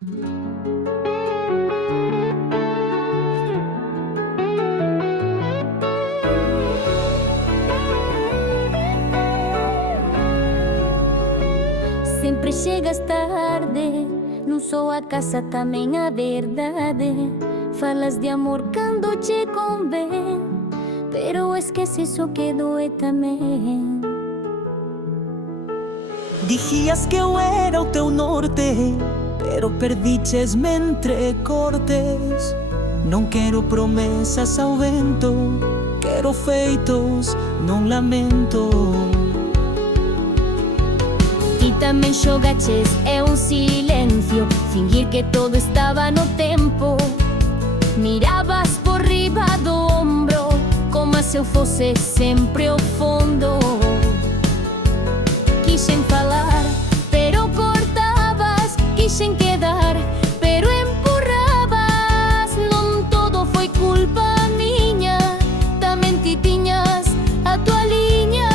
Sempre chegas tarde, non só a casa, tamén a verdade. Falas de amor cando che convén, pero esqueces o que doe tamén. Dixías que eu era o teu norte, pero perdichesme entre cortes. Non quero promesas ao vento, quero feitos, non lamento. Ti tamén xogaches é un silencio, fingir que todo estaba no tempo. Mirabas por riba do ombro, como se eu fose sempre o fondo. Quixen falar, pero cortabas, quixen quedar, pero empurrabas. Non todo foi culpa miña, tamén ti tiñas a tua liña.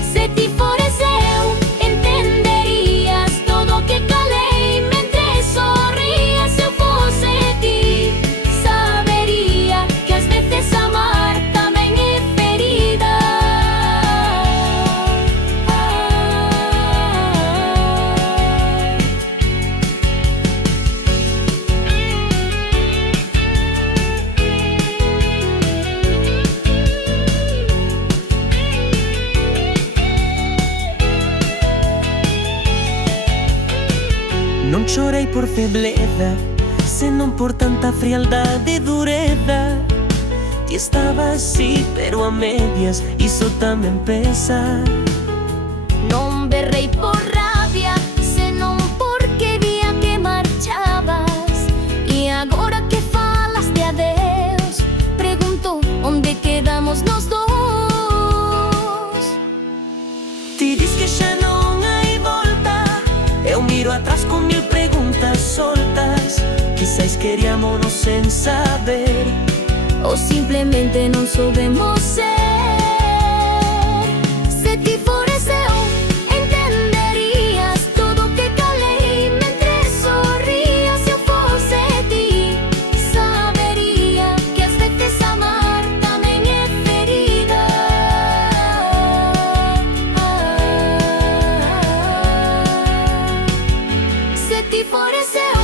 Se ti fores eu, entenderías todo o que calei mentre sorrías. Se eu fose ti, sabería que ás veces amar tamén é ferida. Non chorei por febleza, senón por tanta frialdade e dureza. Ti estabas así, pero a medias, iso tamén pesa. Non berrei por rabia, senón porque vía que marchabas. E agora que falas de adeus, pregunto onde quedamos nos dous. Ti dis que xa non hai volta, eu miro atrás con mil preguntas soltas. Quizais queríamonos sen saber, Ou simplemente non soubemos ser. Se ti fores eu, entenderías todo o que calei mentre sorrías. Se eu fose ti, sabería que ás veces amar tamén é ferida. Se ti fores eu,